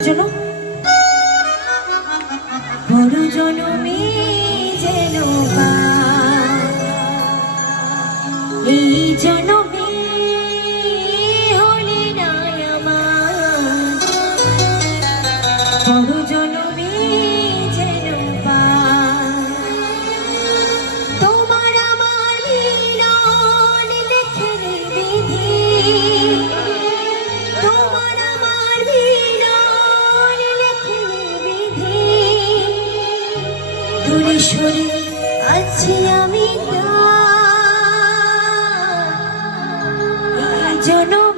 যেন গুরু জনমে এই কিশোরী আছি আমি জনম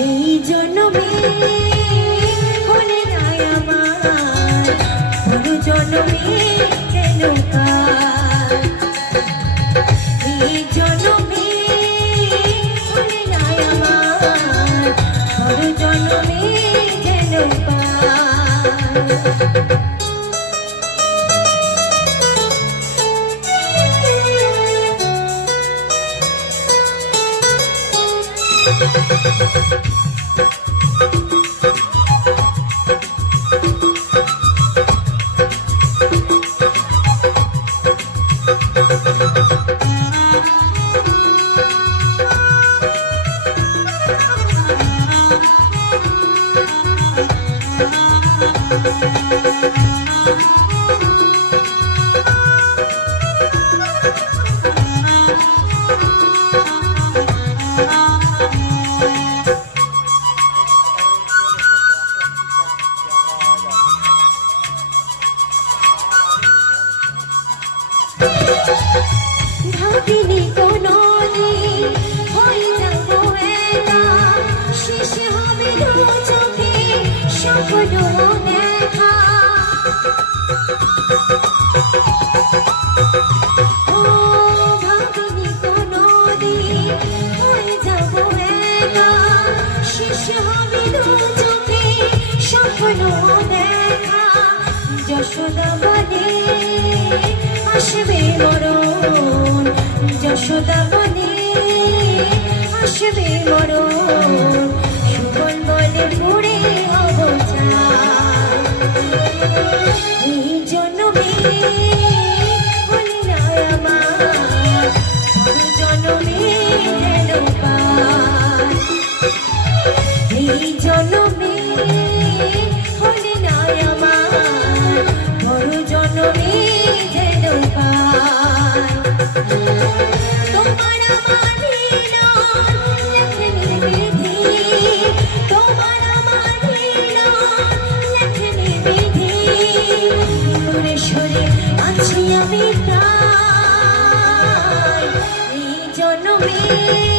এই জন্মে ভাবিনি কোনো দিন হয়ে যাব একা। শেষ হবে দু চোখে স্বপ্ন দেখা। হবে দু চোখে স্বপ্ন দেখা। যশোদা মরণ যশোদা বনে মানে আসবে মরণ। সুবন বলে ঘুরে এই জন্মে হলি না আমার জন্মে জন্মে